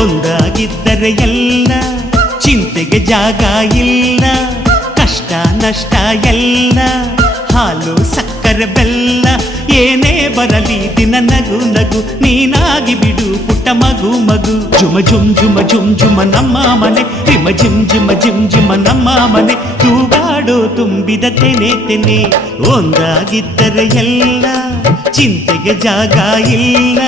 ಒಂದಾಗಿದ್ದರೆ ಎಲ್ಲ ಚಿಂತೆಗೆ ಜಾಗ ಇಲ್ಲ, ಕಷ್ಟ ನಷ್ಟ ಎಲ್ಲ ಹಾಲು ಸಕ್ಕರೆ ಬೆಲ್ಲ ಏನೇ ಬರಲಿ ದಿನ ನಗು ನಗು ನೀನಾಗಿ ಬಿಡು ಪುಟ್ಟ ಮಗು ಮಗು. ಜುಮ ಜುಮ್ ಜುಮ ಜುಮ್ ಜುಮ ನಮ್ಮ ಮನೆ, ರಿಮ ಜಿಮ್ ಜಿಮ ಜಿಮ್ ಜಿಮ ನಮ್ಮ ಮನೆ, ತೂಗಾಡೋ ತುಂಬಿದ ತೆನೆ ತೆನೆ. ಒಂದಾಗಿದ್ದರೆ ಎಲ್ಲ ಚಿಂತೆಗೆ ಜಾಗ ಇಲ್ಲ.